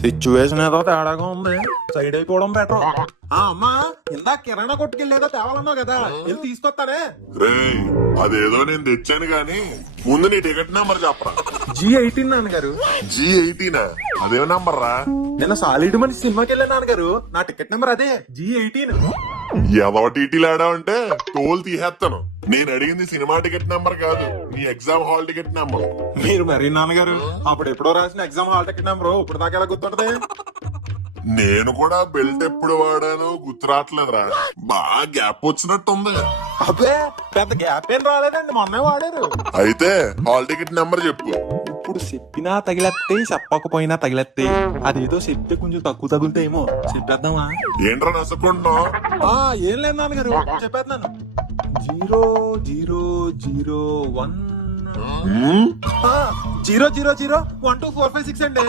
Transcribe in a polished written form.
Situation ఏదో తేడాగా ఉంది, సైడ్ అయిపోవడం బెటర్. అమ్మా ఇందా కిరాణా కొట్టుకెళ్ళేదో తేవాలన్నావు కదా, వెళ్ళి తీసుకొస్తానే. రేయ్ అదేదో నేను తెచ్చాను గాని ముందు నీ టికెట్ నెంబర్ చెప్పరా. G18 నాన్నగారు. G18 అదే నంబర్ రా. నిన్న సాలిడ్ మనిషి సినిమాకి వెళ్ళాను నాన్నగారు, నా టికెట్ నెంబర్ అదే G18. ఏదో టీటీలాడా అంటే తోలు తీసేస్తాను. నేను అడిగింది సినిమా టికెట్ నెంబర్ కాదు, నీ ఎగ్జామ్ హాల్ టికెట్ నెంబర్. మీరు మరీ నాన్నగారు అప్పుడు ఎప్పుడో రాసిన ఎగ్జామ్ హాల్ టికెట్ నెంబరు ఇప్పుడు దాకా ఎలా గుర్తుంటది? నేను కూడా బెల్ట్ ఎప్పుడు వాడాను గుర్తురాట్లేదురా. బాగా గ్యాప్ వచ్చినట్టుంది. అబ్బే పెద్ద గ్యాప్ ఏం రాలేదండి, మొన్నే వాడారు. అయితే హాల్ టికెట్ నెంబర్ చెప్పు. ఇప్పుడు చెప్పినా తగిలేస్తాయి, చెప్పకపోయినా తగిలేస్తాయి. అదేదో చెప్తే కొంచెం తక్కువ తగులుతాయేమో, చెప్పేద్దామా? ఏంట్రా నసుకుంటున్నావు? ఏం లేదు నాన్నగారు, చెప్పేస్తున్నాను. 0001 00012456 అండి.